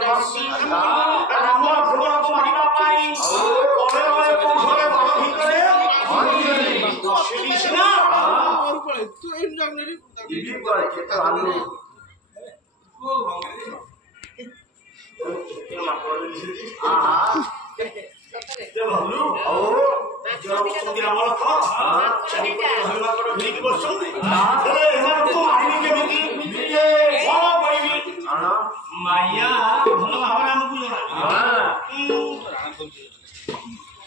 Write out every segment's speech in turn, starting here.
रसी राम लक्ष्मण को मारिबा पाई ओले ओले कौशले बड़ भितरे शिरिसना तू इन जगनेरी इबी पर केते भालू आहा जे भालू ओ जो सुंदर राम लक्ष्मण चाहि हनुमान को ढिकी बसुंदी चले एमान को मारिबी केमिति बड़ पड़िबी माया भल भाव हमको जना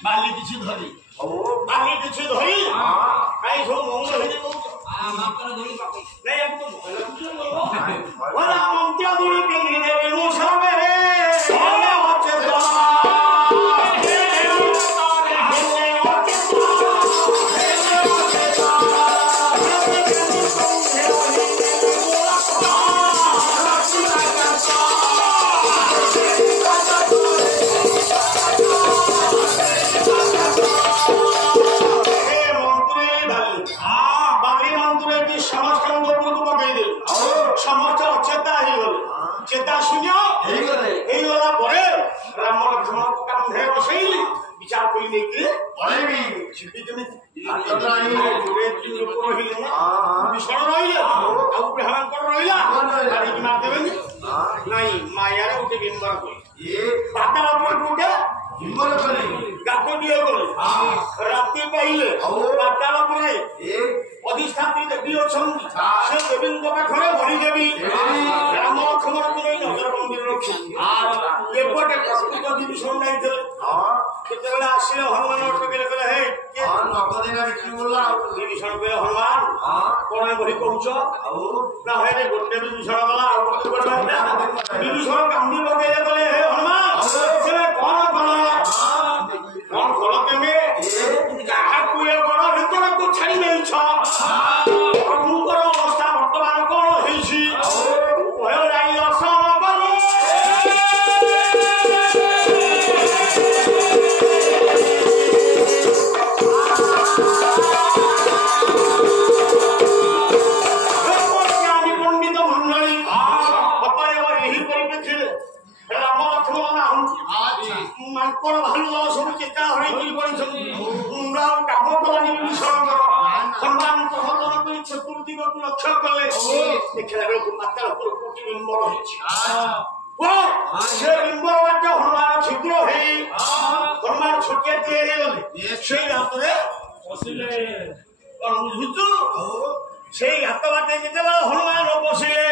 बाली किछि धरी बाली किछि धरी काई सो मंगल हे को मात्र धरी पाकै नै हमको वला मंत्य दुई पिंगी देवे मुसबे ओले होचे तो चेता सुनियो गला परे राम लक्ष्मण को कांधे बसैली विचार कोई नहीं कि पळेबी छिपी जमी आतराई जोरे तीन लोक रहिले ना विषण रहिले आउ प्रहारंकर रहिला गाड़ी की मार देबे नहीं माया रे उठे बिंबर कोई ये पाताल पर उठे बिंबर करे गाको दियो करे राती पहिले पाताल पर ए अधिष्ठात्री देवी अछंती से देवींग पाखरे भरी देवी राम लक्ष्मण को नहीं नजर मंदिर रखी एपटे प्रकृत विभीषण नहीं थे केतेबेला आसिले हनुमान अटकेले कहले हे के नगदेना बिक्री बोला विभीषण कहले हनुमान कोन बही कहउछ ना हे रे गोटे विभीषण वाला आ गोटे विभीषण कांदी पकेले कहले हे हनुमान से कोन कोन केमे काहा कुए कोन भीतर को छाड़ी नहीं छ प्रभुकर अवस्था वर्तमान कोन हेछि भय राई असम बनी पंडित मंडली अतएव यही परिप्रेक्षी राम लक्ष्मण मांकर भालू सब चेता हई पड़ी मुंडा काम कलानी विभीषण हनुमान कहलन को चतुर्थी को लक्ष्य कले देखला बेलକୁ पाताल पर कोटी बिंबर होछि ओ से बिंबर वाटे हनुमान छिद्र हेई हनुमान छोटिया ते हेले से हातरे बसिले और बुझुछु से हात बाटे जेते हनुमान बसिले